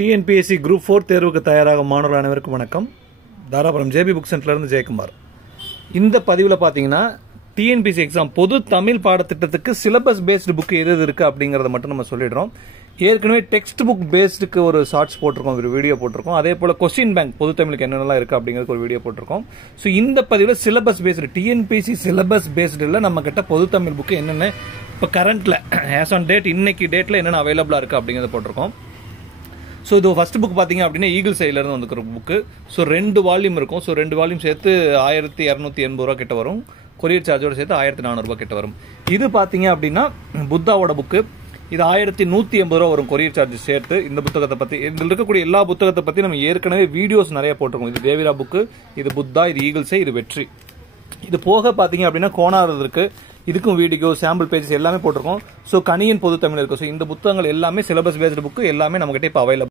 TNPSC group 4 தேர்வுக்கு தயாராகும் மாணவர்கள் அனைவருக்கும் வணக்கம். தாராபுரம் ஜேபி புக் சென்டர்லேருந்து ஜெயக்குமார். இந்த பதிவில் பார்த்தீங்கன்னா டிஎன்பிஎஸ்சி எக்ஸாம் பொது தமிழ் பாடத்திட்டத்துக்கு சிலபஸ் பேஸ்டு புக் எது இருக்குது அப்படிங்கிறத மட்டும் நம்ம சொல்லிடுறோம். ஏற்கனவே டெக்ஸ்ட் புக் பேஸ்டுக்கு ஒரு ஷார்ட்ஸ் போட்டிருக்கோம், ஒரு வீடியோ போட்டிருக்கோம். அதே போல் கொஸ்டின் பேங்க் பொது தமிழுக்கு என்னென்னலாம் இருக்குது அப்படிங்கிறதுக்கு ஒரு வீடியோ போட்டிருக்கோம். ஸோ இந்த பதிவில் சிலபஸ் பேஸ்டு டிஎன்பிஎஸ்சி சிலபஸ் பேஸ்டில் நம்ம கிட்ட பொது தமிழ் புக்கு என்னென்ன இப்போ கரண்ட்டில் ஆஸ் ஆன் டேட் இன்னைக்கு டேட்டில் என்னென்ன அவைலபிளாக இருக்குது அப்படிங்கிறத போட்டிருக்கோம். ஸோ இது ஃபர்ஸ்ட் புக் பார்த்தீங்க அப்படின்னா ஈகிள் சைட்லேருந்து வந்துக்கிற புக்கு. ஸோ 2 வால்யூம் இருக்கும். ஸோ 2 வால்யூம் சேர்த்து 1280 ரூபா கிட்ட வரும். கொரியர் சார்ஜோட சேர்த்து 1400 ரூபா கிட்ட வரும். இது பார்த்தீங்க அப்படின்னா புத்தாவோட புக்கு. இது 1180 ரூபா வரும் கொரியர் சார்ஜ் சேர்த்து. இந்த புத்தகத்தை பற்றி இதில் இருக்கக்கூடிய எல்லா புத்தகத்தை பற்றி நம்ம ஏற்கனவே வீடியோஸ் நிறைய போட்டிருக்கோம். இது தேவிரா புக்கு, இது புத்தா, இது ஈகிள்ஸே, இது வெற்றி. இது போக பார்த்தீங்க அப்படின்னா கோணார் இருக்கு. இதுக்கும் வீடியோ சாம்பிள் பேஜஸ் எல்லாமே போட்டிருக்கோம். ஸோ கணியன் பொது தமிழ் இருக்கு. ஸோ இந்த புத்தகங்கள் எல்லாமே சிலபஸ் பேஸ்டு புக்கு எல்லாமே நம்மகிட்ட இப்போ அவைலபிள்.